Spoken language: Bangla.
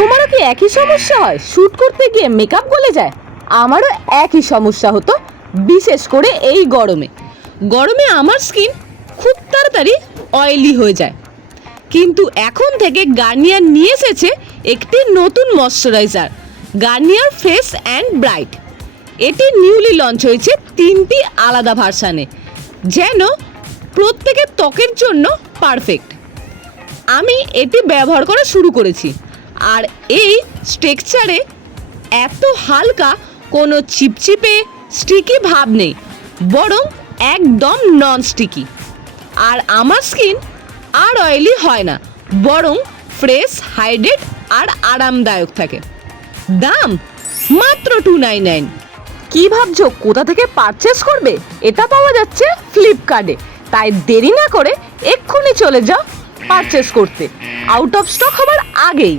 তোমারও কি একই সমস্যা হয়? শ্যুট করতে গিয়ে মেকআপ গলে যায়? আমারও একই সমস্যা হতো, বিশেষ করে এই গরমে। গরমে আমার স্কিন খুব তাড়াতাড়ি অয়েলি হয়ে যায়। কিন্তু এখন থেকে গার্নিয়ার নিয়ে এসেছে একটি নতুন moisturiser, Garnier fresh and bright. এটি নিউলি লঞ্চ হয়েছে 3টি আলাদা ভার্সানে, যেন প্রত্যেকের ত্বকের জন্য পারফেক্ট। আমি এটি ব্যবহার করা শুরু করেছি, আর এই স্ট্রাকচারে এত হালকা, কোনো চিপচিপে স্টিকি ভাব নেই, বরং একদম নন স্টিকি। আর আমার স্কিন আর অয়েলি হয় না, বরং ফ্রেশ, হাইড্রেট আর আরামদায়ক থাকে। দাম মাত্র $299। কি ভাবছো কোথা থেকে পারচেস করবে? এটা পাওয়া যাচ্ছে ফ্লিপকার্টে। তাই দেরি না করে এক্ষুনি চলে যাও পারচেস করতে, আউট অফ স্টক হবার আগেই।